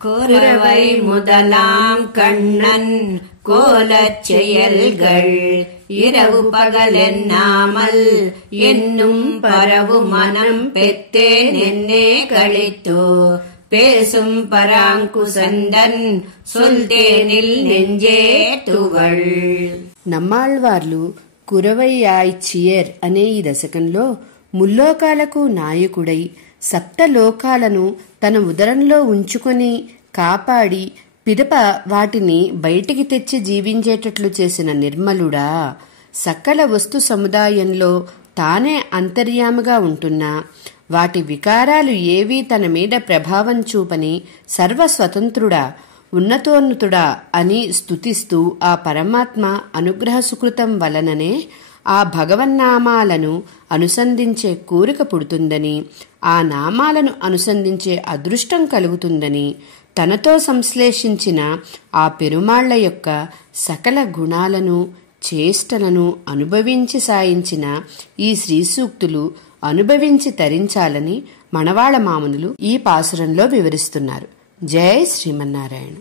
குரவை முதலாம் கண்ணன் கோலச் செயல்கள் இரவு பகலென்னாமல் என்னும் பரவு மனம் பெத்தேன் என்னே கழித்தோ பேசும் பராங்குசந்தன் சொல்தேனில் நெஞ்சே துகள். నమ్మాళ్వార్లు కురవయ్యాయిచియర్ అనే ఈ దశకంలో ముల్లోకాలకు నాయకుడై సప్తలోకాలను తన ఉదరంలో ఉంచుకొని కాపాడి పిదప వాటిని బయటికి తెచ్చి జీవించేటట్లు చేసిన నిర్మలుడా, సకల వస్తు సముదాయంలో తానే అంతర్యామిగా ఉంటున్నా వాటి వికారాలు ఏవీ తన మీద ప్రభావం చూపని సర్వస్వతంత్రుడా, ఉన్నతోన్నతుడా అని స్తుతిస్తూ ఆ పరమాత్మ అనుగ్రహ సుకృతం వలననే ఆ భగవన్నామాలను అనుసంధించే కోరిక పుడుతుందని, ఆ నామాలను అనుసంధించే అదృష్టం కలుగుతుందని, తనతో సంశ్లేషించిన ఆ పెరుమాళ్ల యొక్క సకల గుణాలను చేష్టలను అనుభవించి సాయించిన ఈ శ్రీసూక్తులు అనుభవించి తరించాలని మణవాళ మామనులు ఈ పాసురంలో వివరిస్తున్నారు. జై శ్రీమన్నారాయణ.